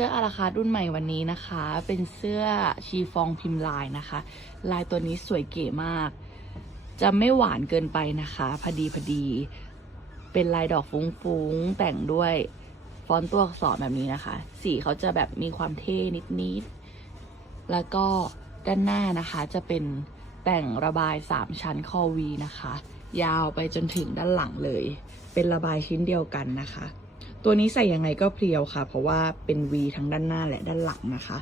สื้ออาราคารุ่นใหม่วันนี้นะคะ เป็นเสื้อชีฟองพิมพ์ลายนะคะ ลายตัวนี้สวยเก๋มาก จะไม่หวานเกินไปนะคะพอดีพอดี เป็นลายดอกฟุ้งๆ แต่งด้วยฟอนต์ตัวอักษรแบบนี้นะคะ สีเขาจะแบบมีความเท่นิดๆ แล้วก็ด้านหน้านะคะจะเป็นแต่งระบาย 3 ชั้นคอวีนะคะ ยาวไปจนถึงด้านหลังเลย เป็นระบายชิ้นเดียวกันนะคะ ตัวนี้ใส่ยังไงก็เพรียวค่ะ เพราะว่าเป็น V ทั้งด้านหน้าและด้านหลังนะคะ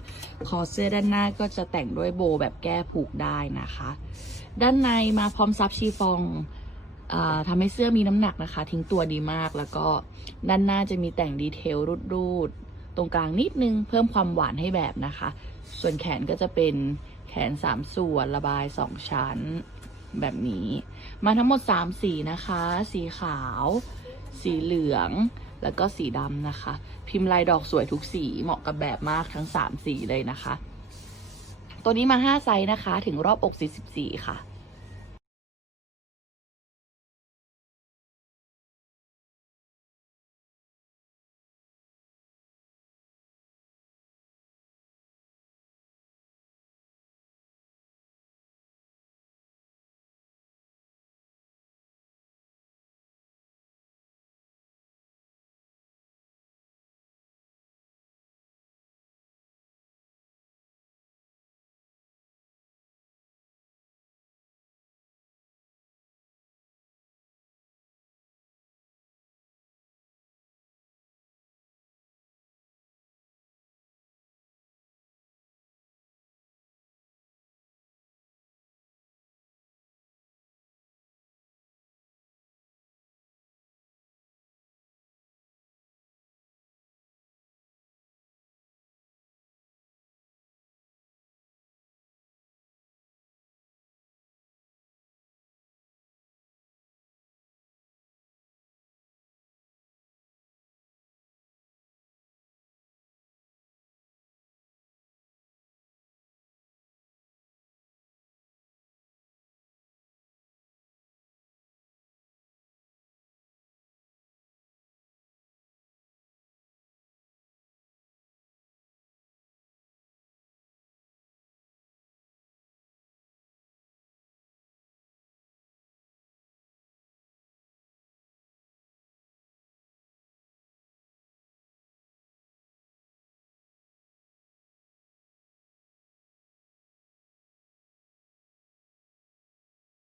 คอเสื้อด้านหน้าก็จะแต่งด้วยโบว์แบบแก้ผูกได้นะคะ ด้านในมาพร้อมซับชีฟองอาทำให้เสื้อมีน้ำหนักนะคะ ทิ้งตัวดีมากแล้วก็ด้านหน้าจะมีแต่งดีเทลรูดๆตรงกลางนิดนึงเพิ่มความหวานให้แบบนะคะ ส่วนแขนก็จะเป็นแขน 3 ส่วนระบาย 2 ชั้นแบบนี้ มาทั้งหมด 3 สีนะคะ สีขาว สีเหลือง แล้วก็สีดำนะคะ พิมพ์ลายดอกสวยทุกสีเหมาะกับแบบมากทั้ง 3 สีเลยนะคะ ตัวนี้มา 5 ไซส์นะคะ ถึงรอบอก44ค่ะ